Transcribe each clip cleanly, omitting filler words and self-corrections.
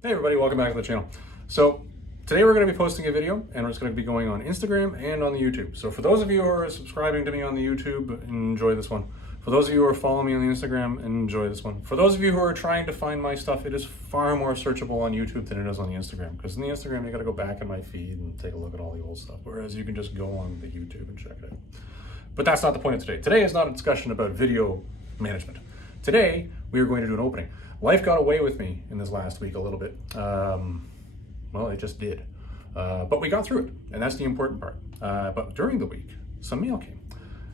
Hey everybody, welcome back to the channel. So today we're going to be posting a video and it's going to be going on Instagram and on the YouTube. So for those of you who are subscribing to me on the YouTube, enjoy this one. For those of you who are following me on the Instagram, enjoy this one. For those of you who are trying to find my stuff, it is far more searchable on YouTube than it is on the Instagram. Because in the Instagram, you got to go back in my feed and take a look at all the old stuff. Whereas you can just go on the YouTube and check it out. But that's not the point of today. Today is not a discussion about video management. Today, we are going to do an opening. Life got away with me in this last week a little bit. Well, it just did. But we got through it, and that's the important part. But during the week, some mail came.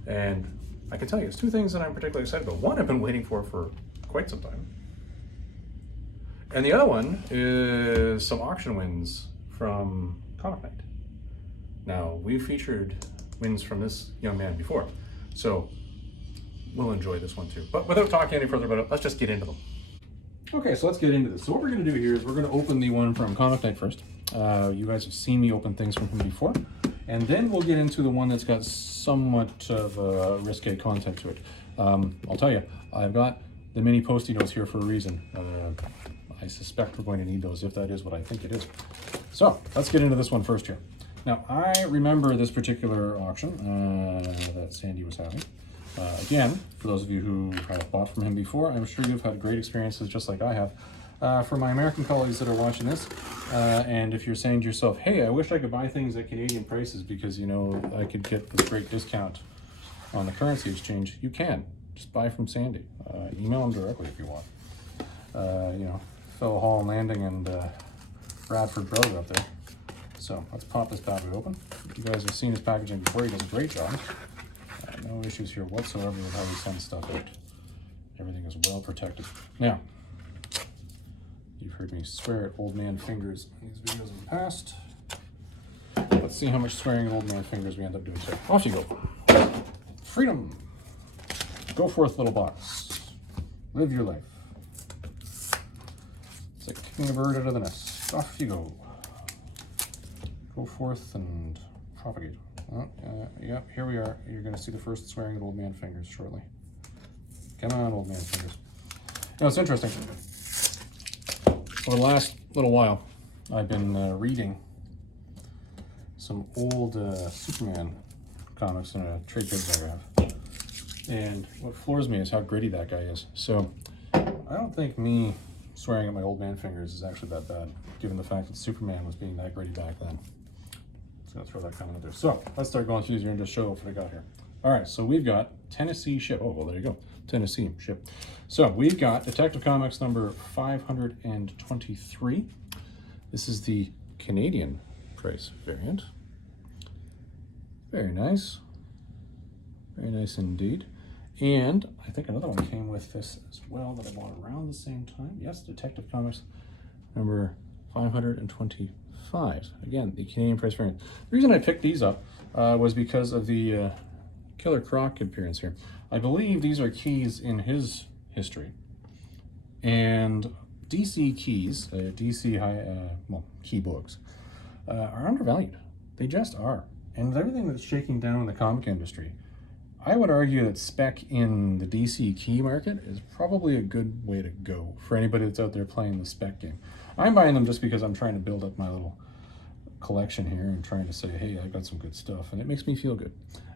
And I can tell you, it's two things that I'm particularly excited about. One I've been waiting for quite some time. And the other one is some auction wins from Comic Night. Now, we've featured wins from this young man before, so we'll enjoy this one too. But without talking any further about it, let's just get into them. Okay, so let's get into this. So what we're going to do here is we're going to open the one from Comic Night first. You guys have seen me open things from him before. And then we'll get into the one that's got somewhat of risque content to it. I'll tell you, I've got the mini Post-it notes here for a reason. I suspect we're going to need those if that is what I think it is. So let's get into this one first here. Now, I remember this particular auction that Sandy was having. Again, for those of you who have bought from him before, I'm sure you've had great experiences just like I have. For my American colleagues that are watching this, and if you're saying to yourself, hey, I wish I could buy things at Canadian prices because, you know, I could get this great discount on the currency exchange, you can. Just buy from Sandy. Email him directly if you want. You know, fellow Hall Landing and Bradford brother up there. So let's pop this bad boy open. You guys have seen his packaging before. He does a great job. No issues here whatsoever with how he sends stuff out. Everything is well protected. Now, you've heard me swear at old man fingers in these videos in the past. Let's see how much swearing at old man fingers we end up doing today. Off you go. Freedom. Go forth, little box. Live your life. It's like kicking a bird out of the nest. Off you go. Go forth and propagate. Oh, yeah, here we are. You're going to see the first swearing at old man fingers shortly. Come on, old man fingers. Now, it's interesting. For the last little while, I've been reading some old Superman comics in a trade paperback I have. And what floors me is how gritty that guy is. So, I don't think me swearing at my old man fingers is actually that bad, given the fact that Superman was being that gritty back then. Gonna throw that comment out there. So let's start going through these here and just show what I got here. All right, so we've got Tennessee ship. Oh, well, there you go. Tennessee ship. So we've got Detective Comics number 523. This is the Canadian price variant. Very nice. Very nice indeed. And I think another one came with this as well that I bought around the same time. Yes, Detective Comics number 525. Again, the Canadian price variant. The reason I picked these up was because of the Killer Croc appearance here. I believe these are keys in his history. And DC keys, key books, are undervalued. They just are. And with everything that's shaking down in the comic industry, I would argue that spec in the DC key market is probably a good way to go for anybody that's out there playing the spec game. I'm buying them just because I'm trying to build up my little collection here and trying to say, hey, I got some good stuff, and it makes me feel good.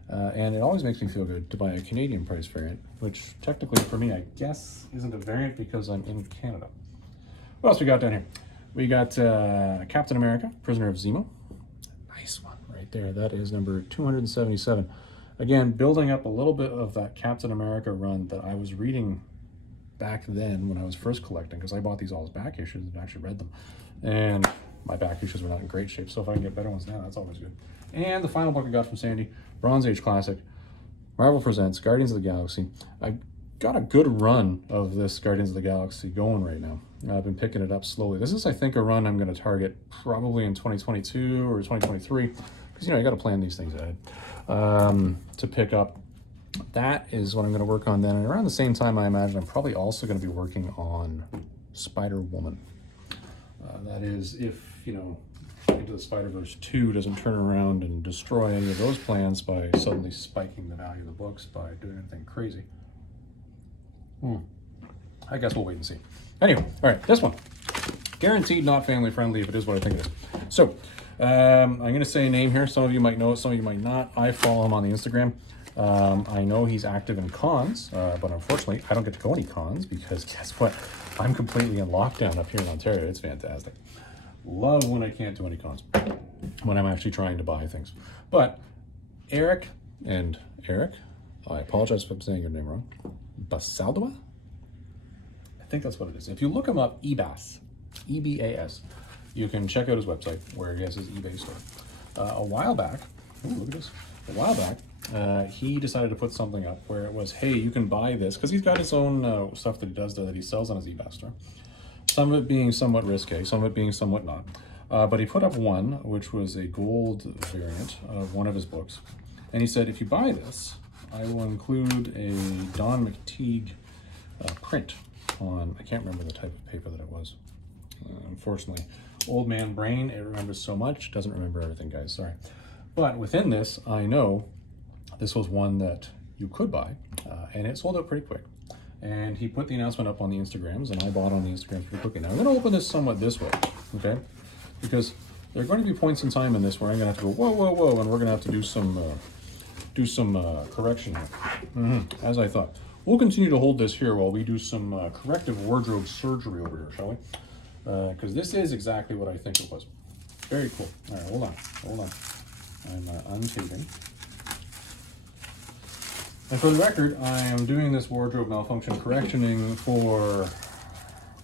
And it always makes me feel good to buy a Canadian price variant, which technically for me, I guess, isn't a variant because I'm in Canada. What else we got down here? We got Captain America, Prisoner of Zemo. Nice one right there. That is number 277. Again, building up a little bit of that Captain America run that I was reading back then when I was first collecting, because I bought these all as back issues and actually read them. And my back issues were not in great shape, so if I can get better ones now, that's always good. And the final book I got from Sandy, Bronze Age Classic, Marvel Presents Guardians of the Galaxy. I got a good run of this Guardians of the Galaxy going right now. I've been picking it up slowly. This is, I think, a run I'm going to target probably in 2022 or 2023, because, you know, you got to plan these things ahead to pick up. That is what I'm going to work on then. And around the same time, I imagine I'm probably also going to be working on Spider-Woman. That is, if, you know, Into the Spider-Verse 2 doesn't turn around and destroy any of those plans by suddenly spiking the value of the books by doing anything crazy. I guess we'll wait and see. Anyway, all right, this one. Guaranteed not family friendly, if it is what I think it is. So, I'm going to say a name here. Some of you might know it, some of you might not. I follow him on the Instagram. I know he's active in cons, but unfortunately, I don't get to go any cons because guess what? I'm completely in lockdown up here in Ontario. It's fantastic. Love when I can't do any cons, when I'm actually trying to buy things. But Eric, I apologize if I'm saying your name wrong, Basaldua? I think that's what it is. If you look him up, EBAS, E-B-A-S, you can check out his website where he has his eBay store. A while back, look at this. A while back, he decided to put something up where it was, hey, you can buy this, because he's got his own stuff that he does that he sells on his eBay store. Some of it being somewhat risque, some of it being somewhat not. But he put up one, which was a gold variant of one of his books. And he said, if you buy this, I will include a Don McTeague print on, I can't remember the type of paper that it was. Unfortunately, old man brain, it remembers so much, doesn't remember everything, guys, sorry. But within this, I know this was one that you could buy, and it sold out pretty quick. And he put the announcement up on the Instagrams, and I bought on the Instagrams pretty quickly. Now, I'm going to open this somewhat this way, okay? Because there are going to be points in time in this where I'm going to have to go, whoa, whoa, whoa, and we're going to have to do some correction here, as I thought. We'll continue to hold this here while we do some corrective wardrobe surgery over here, shall we? Because this is exactly what I think it was. Very cool. All right, hold on. I'm untaping. And for the record, I am doing this wardrobe malfunction correctioning for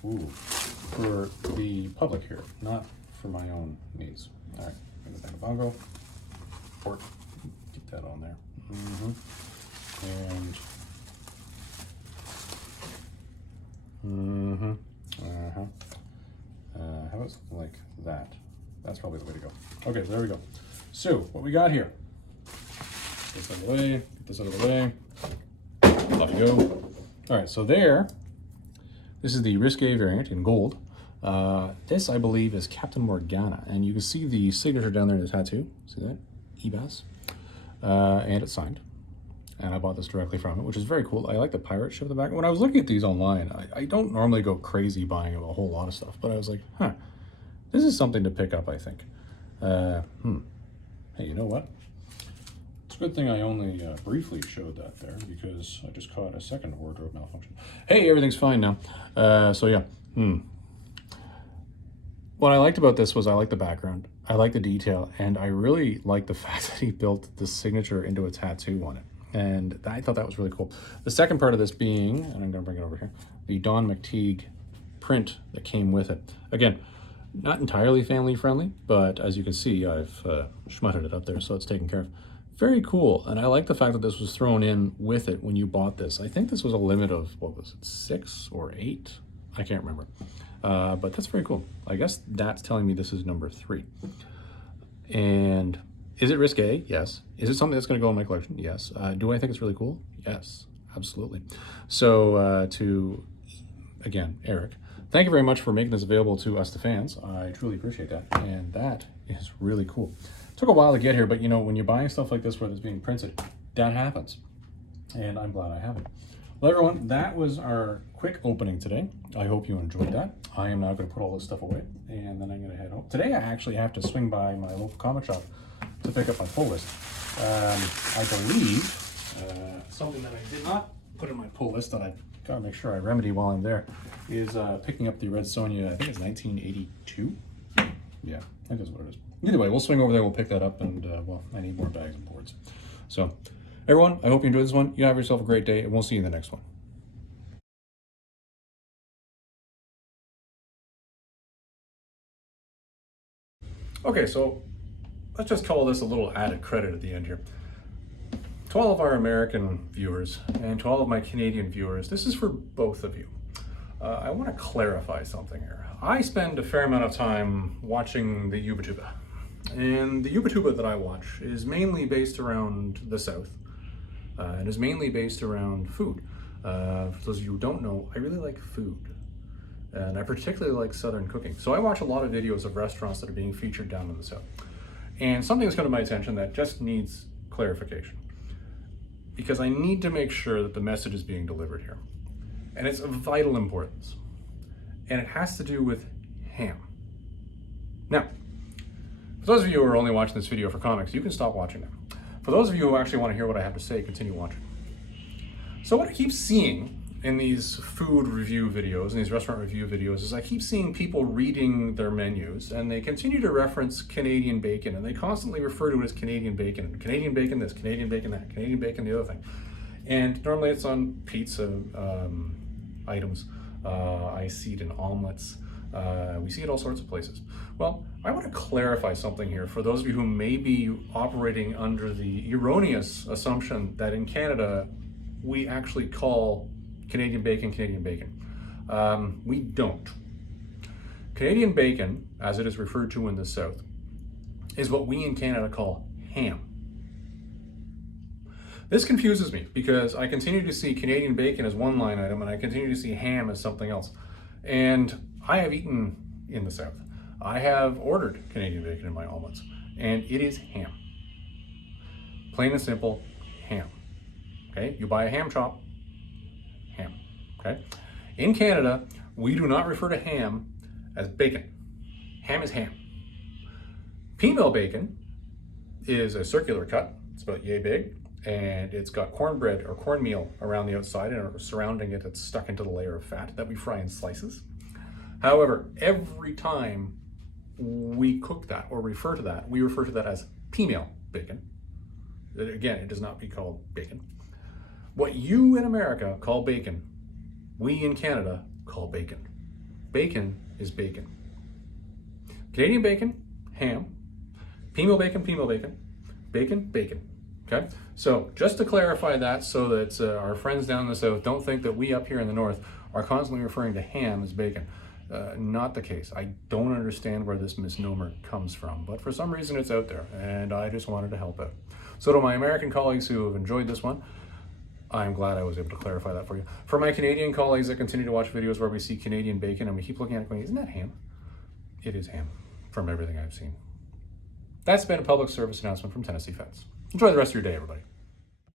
the public here, not for my own needs. All right, give it back a bongo. Pork, get that on there. And how about something like that? That's probably the way to go. Okay, so there we go. So what we got here? Get this out of the way. Get this out of the way. Off you go. All right, so there. This is the risque variant in gold. This, I believe, is Captain Morgana, and you can see the signature down there in the tattoo. See that? EBAS. And it's signed. And I bought this directly from it, which is very cool. I like the pirate ship in the back. When I was looking at these online, I don't normally go crazy buying a whole lot of stuff, but I was like, this is something to pick up, I think. Hey, you know what? It's a good thing I only briefly showed that there, because I just caught a second wardrobe malfunction. Hey, everything's fine now. So yeah, What I liked about this was I liked the background, I liked the detail, and I really liked the fact that he built the signature into a tattoo on it. And I thought that was really cool. The second part of this being, and I'm gonna bring it over here, the Don McTeague print that came with it. Again, not entirely family friendly, but as you can see, I've schmutted it up there, so it's taken care of. Very cool, and I like the fact that this was thrown in with it when you bought this. I think this was a limit of, what was it, 6 or 8? I can't remember. But that's very cool. I guess that's telling me this is number 3. And is it risque? Yes. Is it something that's going to go in my collection? Yes. Do I think it's really cool? Yes, absolutely. So again, Eric, thank you very much for making this available to us, the fans. I truly appreciate that. And that is really cool. It took a while to get here, but you know, when you're buying stuff like this where it's being printed, that happens. And I'm glad I have it. Well, everyone, that was our quick opening today. I hope you enjoyed that. I am now going to put all this stuff away, and then I'm going to head home. Today, I actually have to swing by my local comic shop to pick up my pull list. I believe something that I did not put in my pull list that I've got to make sure I remedy while I'm there is picking up the Red Sonja, I think it's 1982. Yeah, I think that's what it is. Either way, we'll swing over there, we'll pick that up, and well, I need more bags and boards. So, everyone, I hope you enjoyed this one. You have yourself a great day, and we'll see you in the next one. Okay, so let's just call this a little added credit at the end here. To all of our American viewers and to all of my Canadian viewers, this is for both of you. I want to clarify something here. I spend a fair amount of time watching the YouTuber, and the YouTuber that I watch is mainly based around the South, and is mainly based around food. For those of you who don't know, I really like food. And I particularly like Southern cooking. So I watch a lot of videos of restaurants that are being featured down in the South. And something has come to my attention that just needs clarification. Because I need to make sure that the message is being delivered here. And it's of vital importance. And it has to do with ham. Now, for those of you who are only watching this video for comics, you can stop watching now. For those of you who actually want to hear what I have to say, continue watching. So what I keep seeing in these food review videos, in these restaurant review videos, is I keep seeing people reading their menus and they continue to reference Canadian bacon, and they constantly refer to it as Canadian bacon. Canadian bacon this, Canadian bacon that, Canadian bacon the other thing. And normally it's on pizza items. I see it in omelets. We see it all sorts of places. Well, I want to clarify something here for those of you who may be operating under the erroneous assumption that in Canada we actually call Canadian bacon Canadian bacon. We don't. Canadian bacon, as it is referred to in the South, is what we in Canada call ham. This confuses me because I continue to see Canadian bacon as one line item and I continue to see ham as something else. And I have eaten in the South. I have ordered Canadian bacon in my omelets, and it is ham. Plain and simple, ham. Okay, you buy a ham chop, ham. Okay, in Canada, we do not refer to ham as bacon. Ham is ham. Female bacon is a circular cut. It's about yay big, and it's got cornbread or cornmeal around the outside, and surrounding it, it's stuck into the layer of fat that we fry in slices. However, every time we cook that or refer to that, we refer to that as female bacon. Again, it does not be called bacon. What you in America call bacon, we in Canada call bacon. Bacon is bacon. Canadian bacon, ham. Female bacon, bacon, bacon. Okay? So just to clarify that so that our friends down in the South don't think that we up here in the North are constantly referring to ham as bacon. Not the case. I don't understand where this misnomer comes from, but for some reason it's out there, and I just wanted to help out. So to my American colleagues who have enjoyed this one, I'm glad I was able to clarify that for you. For my Canadian colleagues that continue to watch videos where we see Canadian bacon and we keep looking at it going, isn't that ham? It is ham, from everything I've seen. That's been a public service announcement from Tennessee Feds. Enjoy the rest of your day, everybody.